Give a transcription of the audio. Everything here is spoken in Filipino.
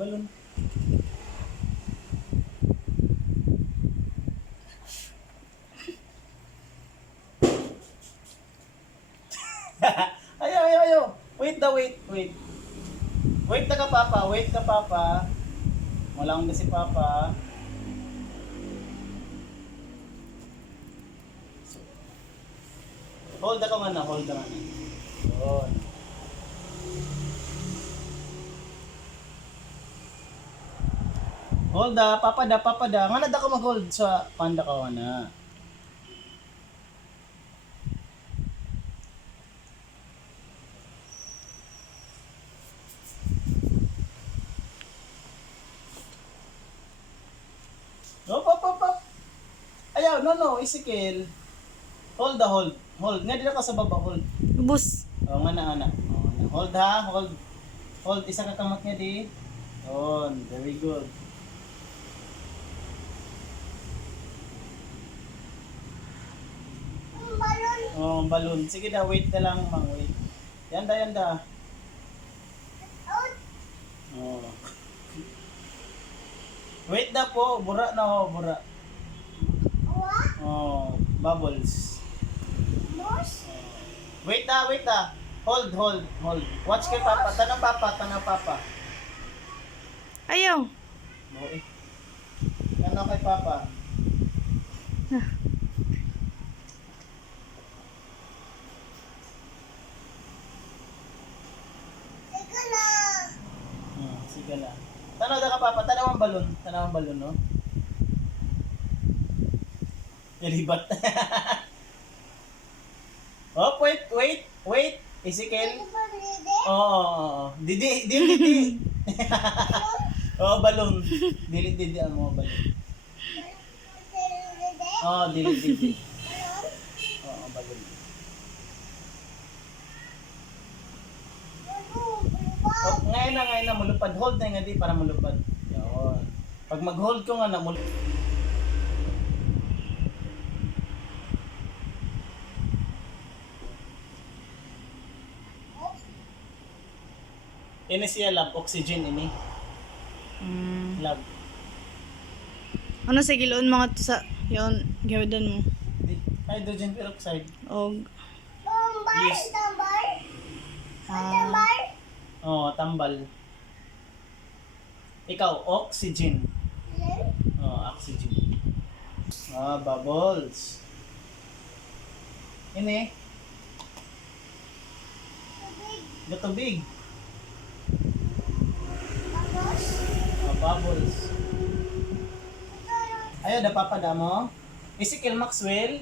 Balon. Ayaw, ayaw, ayaw. Wait na, wait, wait. Wait na ka, Papa. Wait na, Papa. Walang na si Papa. Hold ka man na, hold ka man na. Yun. Hold da, Papa da, Papa da. Nga na da ka mag-hold sa panda ka na. No, pop, pop, pop. Ayaw, no, no, isikil. Hold da, hold. Hold. Nga dito ka sa baba, hold. Bus. O, nga na, nga na. O, nga na. Hold ha, hold. Hold, isa ka kamot nga di. Yun, very good. Oh, balloon. Sige da, wait na lang, mang, wait. Yanda, yanda. Oh. Wait na po, bura na ho, bura. Oh, bubbles. Wait na, wait na. Hold, hold, hold. Watch kay Papa. Tanang Papa, tanang Papa. Ayaw. No, eh. Tanang kay Papa. Sige na. Tanaw na ka Papa, tanaw ang balon. Tanaw ang balon, no? Nalibat. Oh, wait, wait, wait. Ezekiel. Oo. Didi, didi, didi. Oh, balon. Dili, didi ang mga balon. Oh, dili, didi. Oo, balon. Oh, ngayon na mulupad. Hold na nga di para mulupad. Yun. Pag mag-hold ko nga na mulupad. Ini siya lab, oxygen ini. Lab. Ano sa giloon mga to sa yon gawdan mo? Hydrogen peroxide. Og Yes. Oh, tambal. Ikaw, oxygen. Oh, oxygen. Ah, bubbles. Ini. Tubig. Oh, bubbles. Ayaw, da Papa da mo. Ezekiel Maxwell.